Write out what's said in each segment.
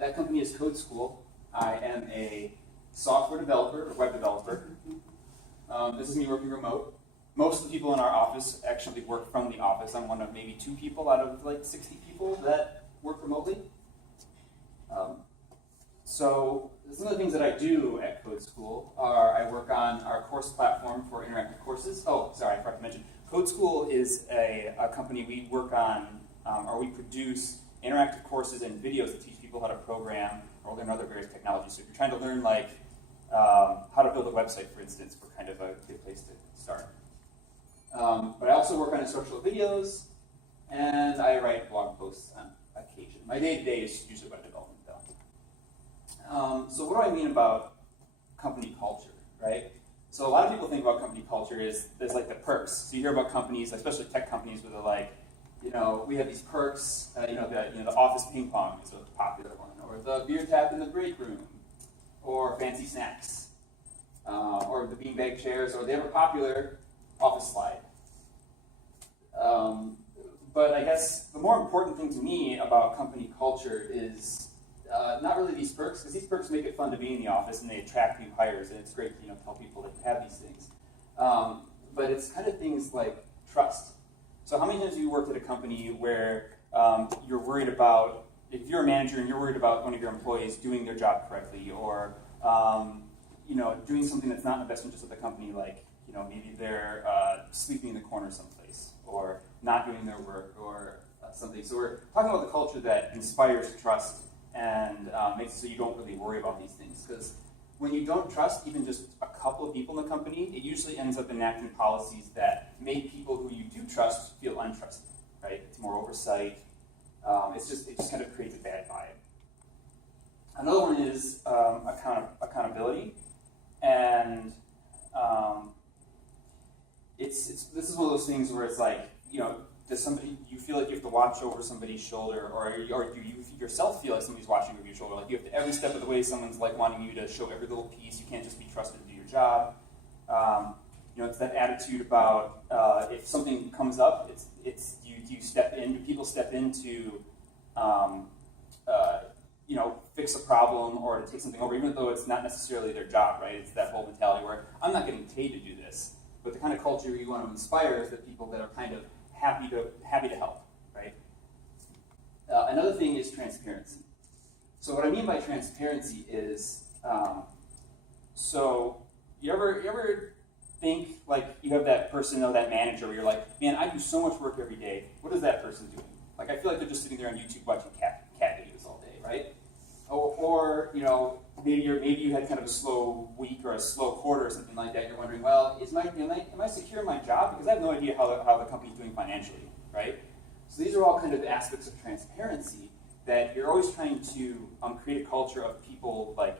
that company is Code School. I am a software developer, or web developer. This is me working remote. Most of the people in our office actually work from the office. I'm one of maybe 2 people out of like 60 people that work remotely. So some of the things that I do at Code School are I work on our course platform for interactive courses. Oh, sorry, I forgot to mention. Code School is a company. We work on, or we produce interactive courses and videos that teach people how to program or learn other various technologies. So if you're trying to learn like how to build a website, for instance, we're kind of a good place to start. But I also work on instructional videos, and I write blog posts on occasion. My day-to-day is usually web development, though. So what do I mean about company culture, right? So a lot of people think about company culture is there's like the perks. So you hear about companies, especially tech companies, where they're like, we have these perks. The office ping pong is a popular one, or the beer tap in the break room, or fancy snacks, or the beanbag chairs, or the ever popular office slide. But I guess the more important thing to me about company culture is not really these perks, because these perks make it fun to be in the office and they attract new hires, and it's great to tell people that you have these things. But it's kind of things like trust. So how many times have you worked at a company where you're worried about, if you're a manager and you're worried about one of your employees doing their job correctly, or doing something that's not in the best interest of the company, like maybe they're sleeping in the corner someplace, or not doing their work, or something. So we're talking about the culture that inspires trust and makes it so you don't really worry about these things. Because when you don't trust even just a couple of people in the company, it usually ends up enacting policies that make people who you do trust feel untrusted, right? It's more oversight. It just kind of creates a bad vibe. Another one is accountability, and this is one of those things where it's like, does somebody, you feel like you have to watch over somebody's shoulder, or do you yourself feel like somebody's watching over your shoulder? Like you have to, every step of the way, someone's like wanting you to show every little piece. You can't just be trusted to do your job. It's that attitude about if something comes up, it's you step in. Do people step in to fix a problem or to take something over, even though it's not necessarily their job, right? It's that whole mentality where I'm not getting paid to do this, but the kind of culture you want to inspire is the people that are kind of happy to help, right? Another thing is transparency. So what I mean by transparency is, so you ever think like you have that person or that manager where you're like, man, I do so much work every day. What is that person doing? Like I feel like they're just sitting there on YouTube watching cat videos all day, right? Or maybe you had kind of a slow week or a slow quarter or something like that. You're wondering, well, am I secure in my job? Because I have no idea how the company's doing financially, right? So these are all kind of aspects of transparency that you're always trying to create a culture of people like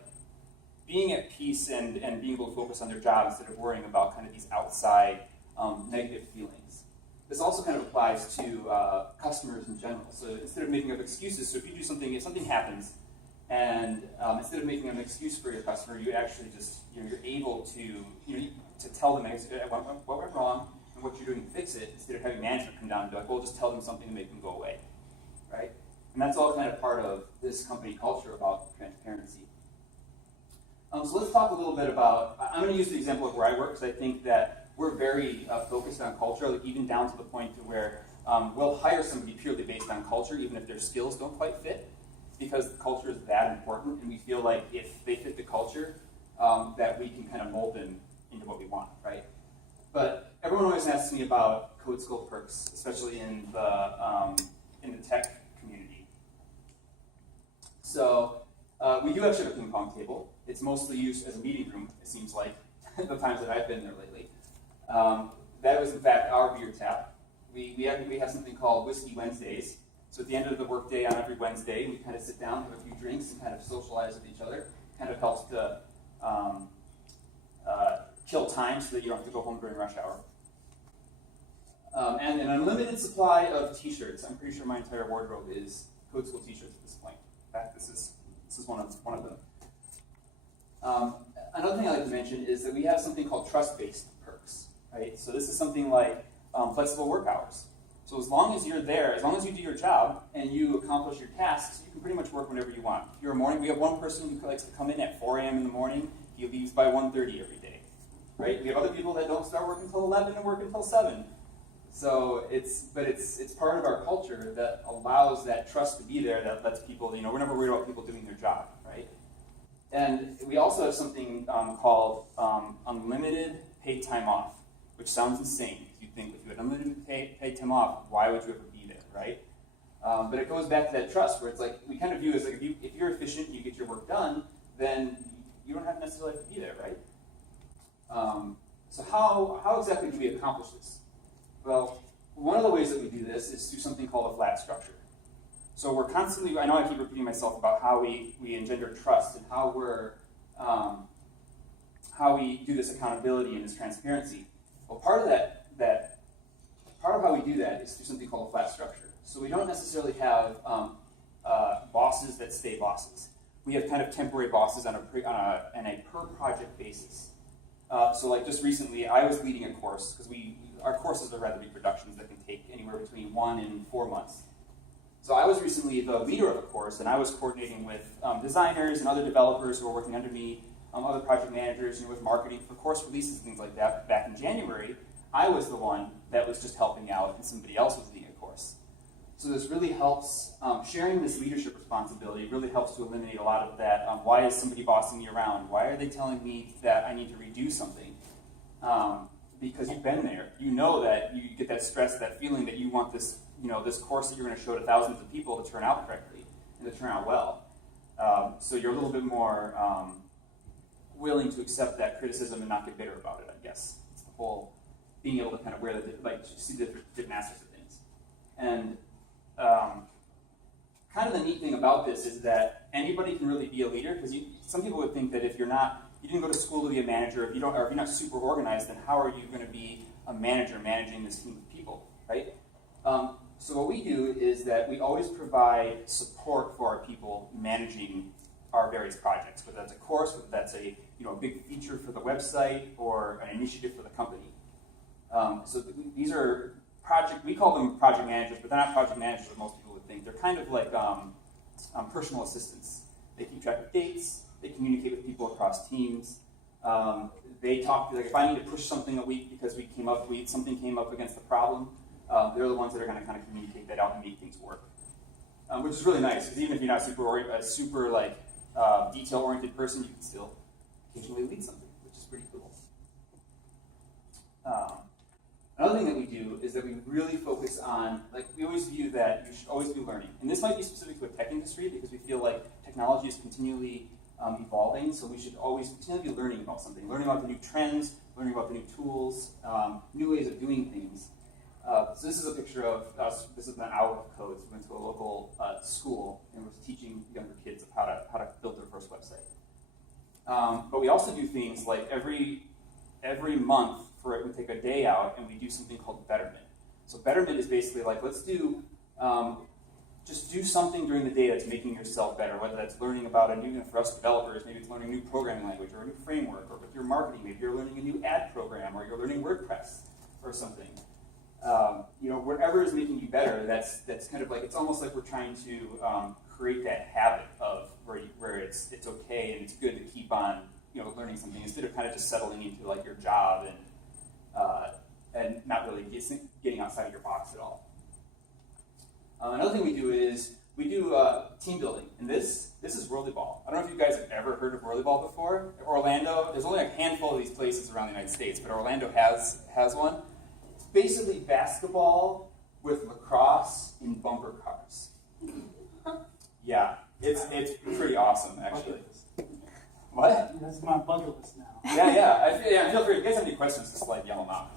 being at peace and being able to focus on their job instead of worrying about kind of these outside negative feelings. This also kind of applies to customers in general. So instead of making up excuses, so if you do something, if something happens, and instead of making an excuse for your customer, you actually just, you're able to, to tell them what went wrong and what you're doing to fix it, instead of having management come down and be like, well, just tell them something to make them go away, right? And that's all kind of part of this company culture about transparency. So let's talk a little bit about, I'm going to use the example of where I work, because I think that we're very focused on culture, like even down to the point to where we'll hire somebody purely based on culture, even if their skills don't quite fit, because the culture is that important, and we feel like if they fit the culture, that we can kind of mold them into what we want, right? But everyone always asks me about Code School perks, especially in the tech community. So we do actually have a ping pong table. It's mostly used as a meeting room, it seems like, the times that I've been there lately. That was, in fact, our beer tap. We have something called Whiskey Wednesdays. So at the end of the workday on every Wednesday, we kind of sit down, have a few drinks, and kind of socialize with each other. Kind of helps to kill time so that you don't have to go home during rush hour. And an unlimited supply of T-shirts. I'm pretty sure my entire wardrobe is Code School T-shirts at this point. In fact, this is one of them. Another thing I like to mention is that we have something called trust-based perks, right? So this is something like flexible work hours. So as long as you're there, as long as you do your job and you accomplish your tasks, you can pretty much work whenever you want. If you're a morning, we have one person who likes to come in at 4 a.m. in the morning. He leaves by 1:30 every day, right? We have other people that don't start working until 11 and work until 7. So it's part of our culture that allows that trust to be there, that lets people, we're never worried about people doing their job, right? And we also have something called unlimited paid time off, which sounds insane. You think if you had unlimited paid time off, why would you ever be there, right? But it goes back to that trust where it's like, we kind of view it as like, if you're efficient and you get your work done, then you don't have to necessarily have to be there, right? So how exactly do we accomplish this? Well, one of the ways that we do this is through something called a flat structure. So we're constantly, I know I keep repeating myself about how we engender trust and how we do this accountability and this transparency. Well, part of how we do that is through something called a flat structure. So we don't necessarily have bosses that stay bosses. We have kind of temporary bosses on a per project basis. So like just recently, I was leading a course, because our courses are rather big productions that can take anywhere between 1 and 4 months. So I was recently the leader of a course, and I was coordinating with designers and other developers who were working under me, other project managers, with marketing for course releases and things like that. Back in January, I was the one that was just helping out, and somebody else was leading a course. So this really helps, sharing this leadership responsibility really helps to eliminate a lot of that, why is somebody bossing me around? Why are they telling me that I need to redo something? Because you've been there. You know that you get that stress, that feeling that you want this, this course that you're going to show to thousands of people to turn out correctly and to turn out well. So you're a little bit more willing to accept that criticism and not get bitter about it, I guess. It's the whole being able to kind of see the different aspects of things. And kind of the neat thing about this is that anybody can really be a leader, because some people would think that if you didn't go to school to be a manager, if you're not super organized, then how are you going to be a manager managing this team of people, right? So what we do is that we always provide support for our people managing our various projects, whether that's a course, whether that's a big feature for the website, or an initiative for the company. So these are we call them project managers, but they're not project managers as most people would think. They're kind of like personal assistants. They keep track of dates, they communicate with people across teams. They talk, like if I need to push something a week because something came up against the problem, they're the ones that are going to kind of communicate that out and make things work. Which is really nice, because even if you're not a super detail-oriented person, you can still occasionally lead something, which is pretty cool. Another thing that we do is that we really focus on, we always view that you should always be learning. And this might be specific to a tech industry, because we feel like technology is continually evolving, so we should always continually be learning about something, learning about the new trends, learning about the new tools, new ways of doing things. So this is a picture of us. This is an hour of code. So we went to a local school and was teaching younger kids how to build their first website. But we also do things like every month we take a day out and we do something called betterment. So betterment is basically let's do just do something during the day that's making yourself better, whether that's learning about for us developers, maybe it's learning a new programming language or a new framework, or with your marketing, maybe you're learning a new ad program, or you're learning WordPress or something. Whatever is making you better, that's kind of it's almost like we're trying to create that habit of where it's okay and it's good to keep on learning something, instead of kind of just settling into your job and not really getting outside of your box at all. Another thing we do is we do team building, and this is Rollerball. I don't know if you guys have ever heard of Rollerball before. Orlando, there's only a handful of these places around the United States, but Orlando has one. It's basically basketball with lacrosse in bumper cars. Yeah, it's pretty awesome, actually. What? That's my bucket list now. Yeah. Feel free. If you guys have any questions, just yell them out.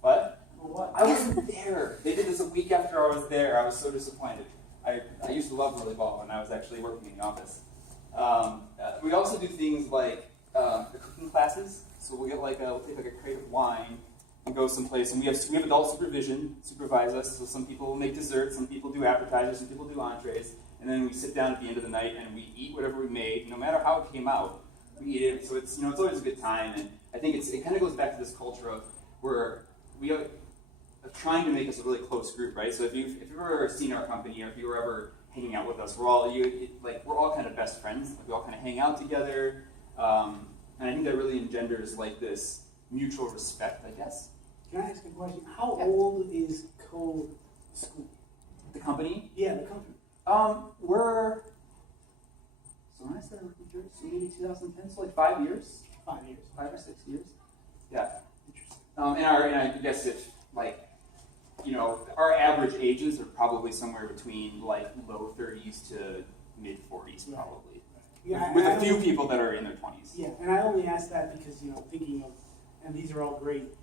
What? What? I wasn't there. They did this a week after I was there. I was so disappointed. I used to love volleyball when I was actually working in the office. We also do things like the cooking classes. So we'll take a crate of wine and go someplace, and we have adult supervise us. So some people will make desserts, some people do appetizers, some people do entrees. And then we sit down at the end of the night and we eat whatever we made, no matter how it came out. We eat it, so it's always a good time. And I think it kind of goes back to this culture of where we are trying to make us a really close group, right? So if you've ever seen our company, or if you were ever hanging out with us, we're all kind of best friends. Like, we all kind of hang out together, and I think that really engenders like this mutual respect, I guess. Can I ask a question? How old is Code School? The company? Yeah, the company. So when I started working here, so maybe 2010, so like 5 years. 5 years. 5 or 6 years. Yeah. Interesting. And I guess if our average ages are probably somewhere between like low 30s to mid 40s, probably. Yeah, with a few people that are in their 20s. Yeah, and I only ask that because thinking of, and these are all great.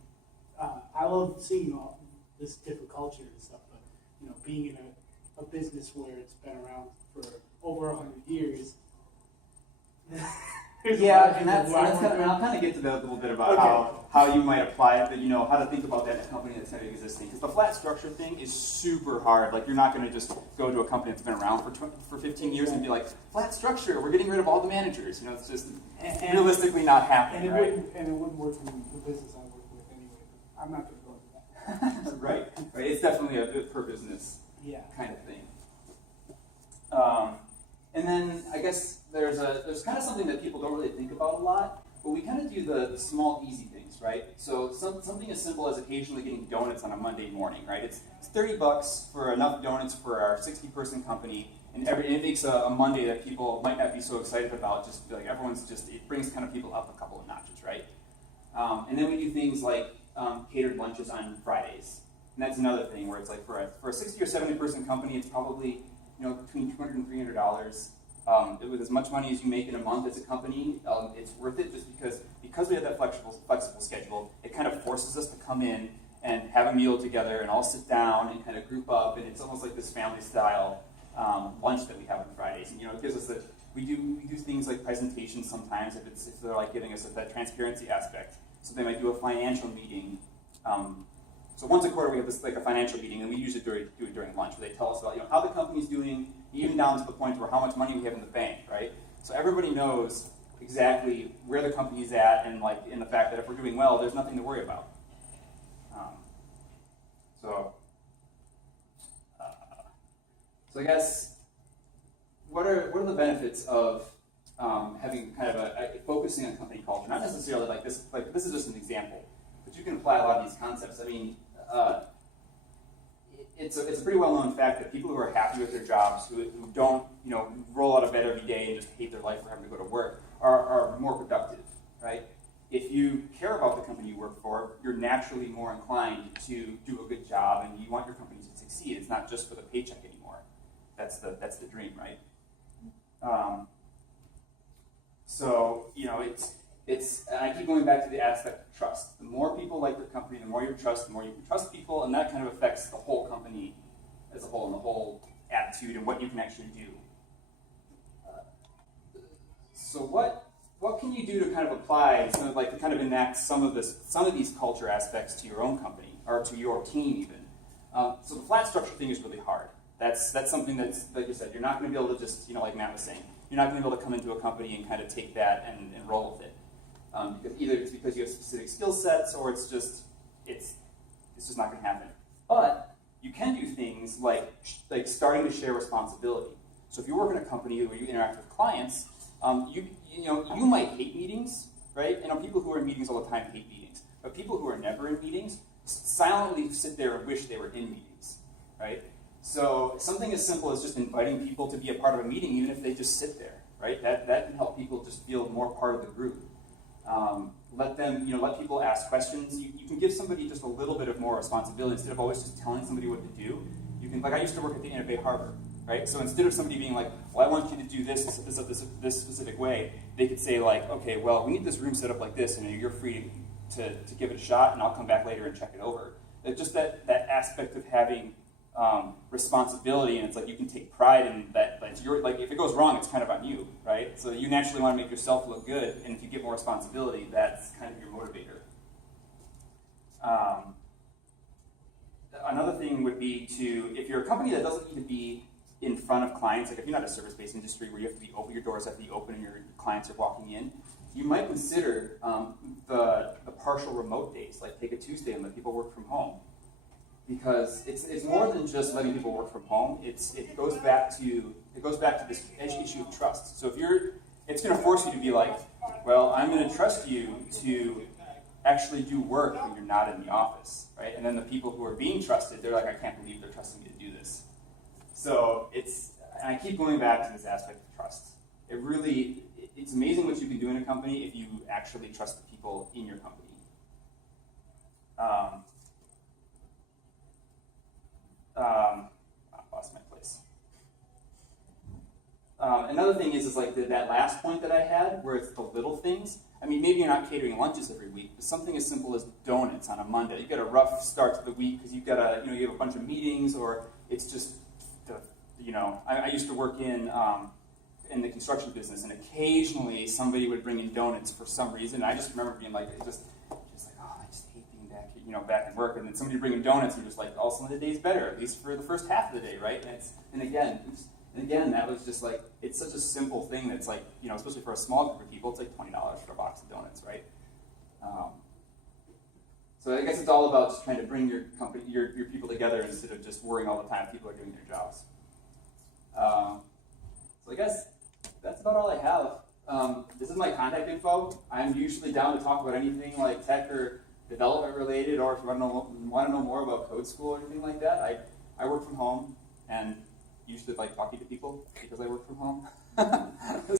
I love seeing all this different culture and stuff, but being in a business where it's been around for over 100 years. Yeah, and I'll kind of get to that a little bit about how you might apply it, but how to think about that in a company that's not existing. Because the flat structure thing is super hard. Like, you're not going to just go to a company that's been around for 15 years and be like, flat structure, we're getting rid of all the managers. It's just realistically not happening, right? And it wouldn't work in the business I work with anyway. But I'm not going to go into that. Right. It's definitely a per business kind of thing. And then I guess there's kind of something that people don't really think about a lot, but we kind of do the small, easy things, right? So something as simple as occasionally getting donuts on a Monday morning, right? It's $30 for enough donuts for our 60-person company, and it makes a Monday that people might not be so excited about. Just like it brings kind of people up a couple of notches, right? And then we do things like catered lunches on Fridays, and that's another thing where it's like for a 60 or 70-person company, it's probably between $200 and $300. With as much money as you make in a month as a company, it's worth it just because we have that flexible schedule. It kind of forces us to come in and have a meal together and all sit down and kind of group up, and it's almost like this family style lunch that we have on Fridays. And it gives us we do things like presentations sometimes if they're like giving us that transparency aspect. So they might do a financial meeting. So once a quarter we have this like a financial meeting, and we usually do it during lunch, where they tell us about how the company's doing, even down to the point where how much money we have in the bank, right? So everybody knows exactly where the company's at, and like in the fact that if we're doing well, there's nothing to worry about. So I guess what are the benefits of having kind of focusing on company culture? Not necessarily like this. Like, this is just an example, but you can apply a lot of these concepts. I mean, it's a pretty well-known fact that people who are happy with their jobs, who don't roll out of bed every day and just hate their life for having to go to work, are more productive, right? If you care about the company you work for, you're naturally more inclined to do a good job, and you want your company to succeed. It's not just for the paycheck anymore. That's the dream, right? So it's and I keep going back to the aspect of trust. The more people like your company, the more you trust people, and that kind of affects the whole company as a whole, and the whole attitude and what you can actually do. So what can you do to kind of apply, to kind of enact some of these culture aspects to your own company, or to your team even? So the flat structure thing is really hard. That's something that's, like you said, you're not going to be able to just, like Matt was saying, you're not going to be able to come into a company and kind of take that and roll with it. Because either it's because you have specific skill sets, or it's just not going to happen. But you can do things like starting to share responsibility. So if you work in a company where you interact with clients, you might hate meetings, right? People who are in meetings all the time hate meetings. But people who are never in meetings silently sit there and wish they were in meetings, right? So something as simple as just inviting people to be a part of a meeting, even if they just sit there, right? That can help people just feel more part of the group. Let people ask questions. You can give somebody just a little bit of more responsibility instead of always just telling somebody what to do. You can, like I used to work at the Inn of Bay Harbor, right? So instead of somebody being like, well, I want you to do this specific way, they could say like, okay, well, we need this room set up like this, and you're free to give it a shot, and I'll come back later and check it over. Just that aspect of having responsibility, and it's like you can take pride in that. Like if it goes wrong, it's kind of on you, right? So you naturally want to make yourself look good, and if you get more responsibility, that's kind of your motivator. Another thing would be if you're a company that doesn't need to be in front of clients, like if you're not a service-based industry where you have to be open, your doors have to be open and your clients are walking in, you might consider the partial remote days, like take a Tuesday and let people work from home. because it's more than just letting people work from home. It goes back to this issue of trust. So it's going to force you to be like, well, I'm going to trust you to actually do work when you're not in the office, right? And then the people who are being trusted, they're like, I can't believe they're trusting me to do this. So and I keep going back to this aspect of trust. It's amazing what you can do in a company if you actually trust the people in your company. I lost my place. Another thing is like that last point that I had, where it's the little things. I mean, maybe you're not catering lunches every week, but something as simple as donuts on a Monday. You get a rough start to the week because you have a bunch of meetings, or it's just I used to work in the construction business, and occasionally somebody would bring in donuts for some reason. And I just remember being like, just like, oh, I just hate being back in work. And then somebody bringing donuts, and you're just like, oh, some of the day's better, at least for the first half of the day, right? And again, that was just like, it's such a simple thing that's like, especially for a small group of people, it's like $20 for a box of donuts, right? So I guess it's all about just trying to bring your company, your people together instead of just worrying all the time if people are doing their jobs. So I guess that's about all I have. This is my contact info. I'm usually down to talk about anything like tech or development related, or if you want to know more about code school or anything like that. I work from home and usually like talking to people because I work from home.